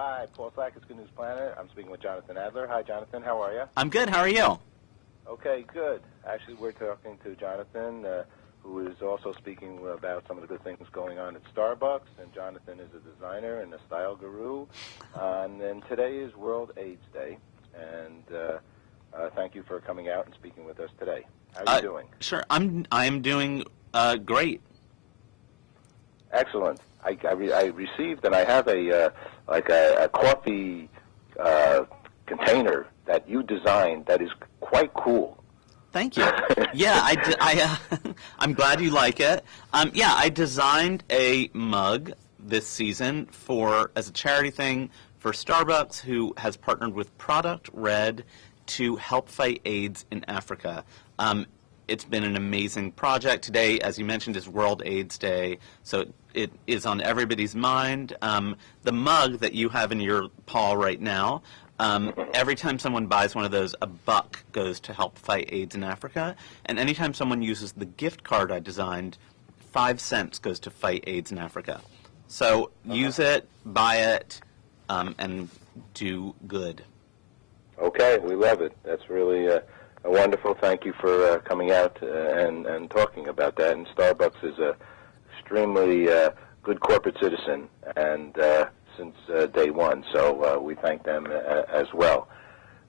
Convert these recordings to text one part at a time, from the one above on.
Hi, Paul Sackett's Good News Planet. I'm speaking with Jonathan Adler. Hi, Jonathan. How are you? I'm good. How are you? Okay, good. Actually, we're talking to Jonathan, who is also speaking about some of the good things going on at Starbucks. And Jonathan is a designer and a style guru. And then today is World AIDS Day. And thank you for coming out and speaking with us today. How are you doing? Sure. I'm doing great. Excellent. I received, and I have a coffee container that you designed that is quite cool. Thank you. Yeah, I'm glad you like it. Yeah, I designed a mug this season as a charity thing for Starbucks, who has partnered with Product Red to help fight AIDS in Africa. It's been an amazing project. Today, as you mentioned, is World AIDS Day, so it is on everybody's mind. The mug that you have in your paw right now, every time someone buys one of those, $1 goes to help fight AIDS in Africa. And anytime someone uses the gift card I designed, 5 cents goes to fight AIDS in Africa. So use it, buy it, and do good. Okay, we love it. That's really a wonderful. Thank you for coming out and talking about that. And Starbucks is a extremely good corporate citizen, and since day one, so we thank them as well.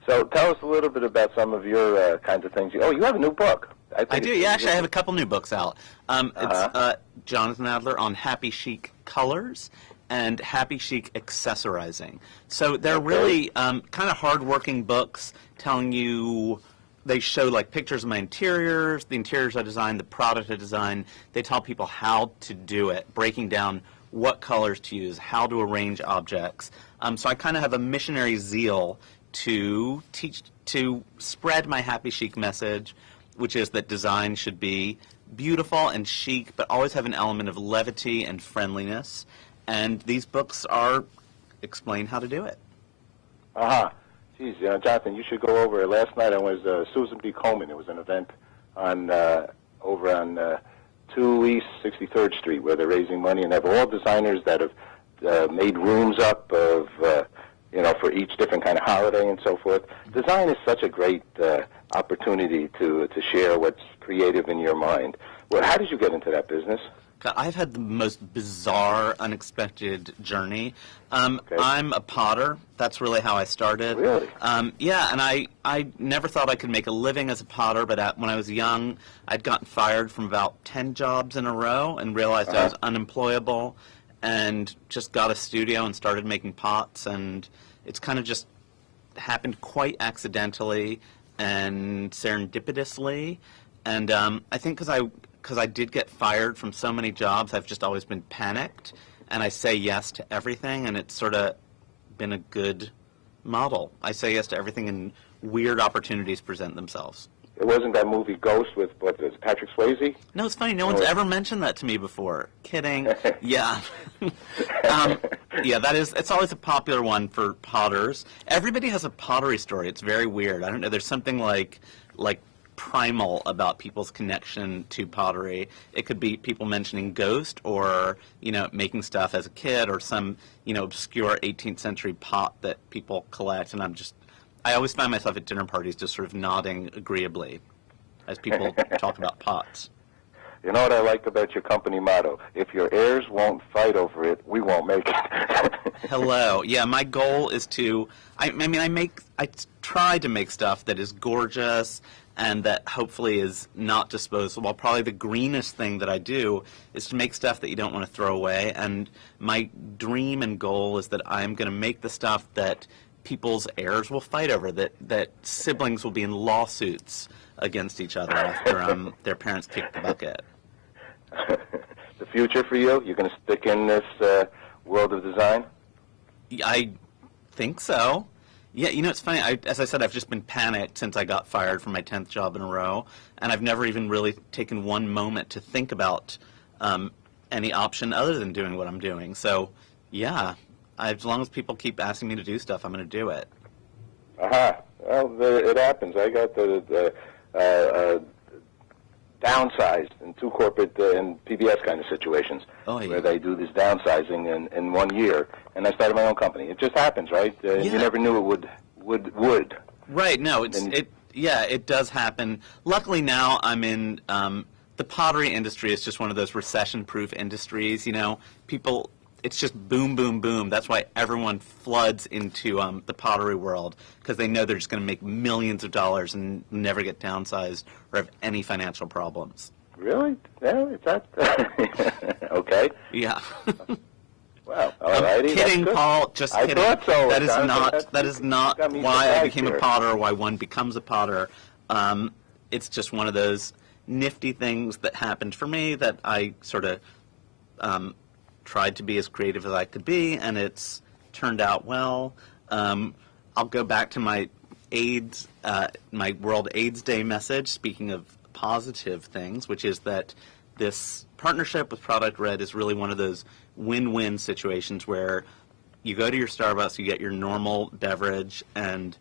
So tell us a little bit about some of your kinds of things. Oh, you have a new book. I do. Yeah, actually, I have a couple new books out. It's Jonathan Adler on Happy Chic Colors and Happy Chic Accessorizing. So they're really kind of hard-working books telling you. They show like pictures of my interiors, the interiors I designed, the product I designed. They tell people how to do it, breaking down what colors to use, how to arrange objects. So I kind of have a missionary zeal to spread my happy chic message, which is that design should be beautiful and chic, but always have an element of levity and friendliness. And these books explain how to do it. Geez, Jonathan, you should go over. Last night I was Susan B. Komen. It was an event on over on 2 East 63rd Street where they're raising money, and they have all designers that have made rooms up of, for each different kind of holiday and so forth. Design is such a great opportunity to share what's creative in your mind. Well, how did you get into that business? I've had the most bizarre, unexpected journey. I'm a potter. That's really how I started. Really? Yeah, and I never thought I could make a living as a potter, but when I was young, I'd gotten fired from about 10 jobs in a row and realized I was unemployable and just got a studio and started making pots, and it's kind of just happened quite accidentally and serendipitously. And I think because I did get fired from so many jobs, I've just always been panicked, and I say yes to everything, and it's sort of been a good model. I say yes to everything, and weird opportunities present themselves. It wasn't that movie Ghost with Patrick Swayze? No, it's funny. No one's ever mentioned that to me before. Kidding. Yeah. Yeah, it's always a popular one for potters. Everybody has a pottery story. It's very weird. I don't know. There's something like primal about people's connection to pottery. It could be people mentioning Ghost, or making stuff as a kid, or some obscure 18th century pot that people collect. And I always find myself at dinner parties just sort of nodding agreeably as people talk about pots. You know what I like about your company motto? If your heirs won't fight over it, we won't make it. Hello. Yeah, my goal is I try to make stuff that is gorgeous and that hopefully is not disposable. Probably the greenest thing that I do is to make stuff that you don't want to throw away. And my dream and goal is that I'm going to make the stuff that people's heirs will fight over, that siblings will be in lawsuits against each other after their parents kick the bucket. The future for you? You're going to stick in this world of design? I think so. Yeah, it's funny. As I said, I've just been panicked since I got fired from my 10th job in a row, and I've never even really taken one moment to think about any option other than doing what I'm doing. So, yeah, as long as people keep asking me to do stuff, I'm going to do it. Well, it happens. I got the downsized in two corporate and PBS kind of situations where they do this downsizing in 1 year, and I started my own company. It just happens, right? You never knew it would. Right. No, it does happen. Luckily now I'm in the pottery industry is just one of those recession-proof industries. You know, people. It's just boom, boom, boom. That's why everyone floods into the pottery world, because they know they're just going to make millions of dollars and never get downsized or have any financial problems. Really? Yeah, is that okay? Yeah. Well, all righty. Kidding, Paul. Just kidding. I thought so. That is not why I became a potter, or why one becomes a potter. It's just one of those nifty things that happened for me that I sort of tried to be as creative as I could be, and it's turned out well. I'll go back to my AIDS, my World AIDS Day message, speaking of positive things, which is that this partnership with Product Red is really one of those win-win situations where you go to your Starbucks, you get your normal beverage, and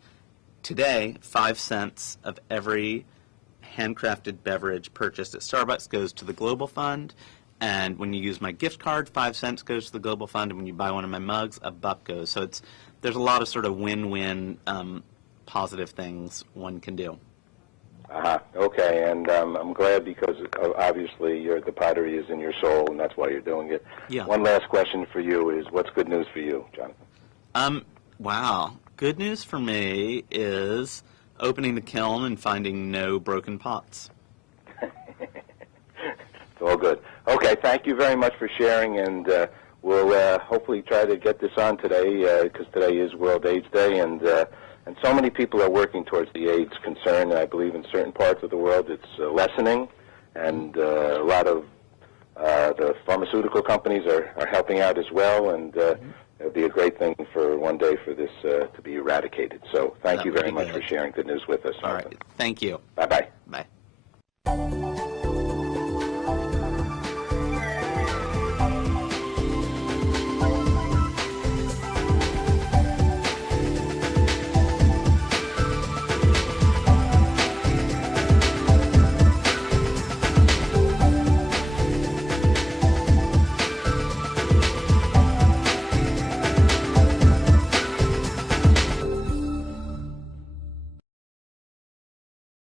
today 5 cents of every handcrafted beverage purchased at Starbucks goes to the Global Fund. And when you use my gift card, 5 cents goes to the Global Fund, and when you buy one of my mugs, $1 goes. So there's a lot of sort of win-win positive things one can do. Okay, and I'm glad because obviously the pottery is in your soul, and that's why you're doing it. Yeah. One last question for you is, what's good news for you, Jonathan? Wow. Good news for me is opening the kiln and finding no broken pots. It's all good. Okay, thank you very much for sharing, and we'll hopefully try to get this on today because today is World AIDS Day, and so many people are working towards the AIDS concern. I believe in certain parts of the world it's lessening, and a lot of the pharmaceutical companies are helping out as well, and it'll be a great thing for one day for this to be eradicated. So thank you very much for sharing good news with us. All right. Thank you. Bye-bye. Bye.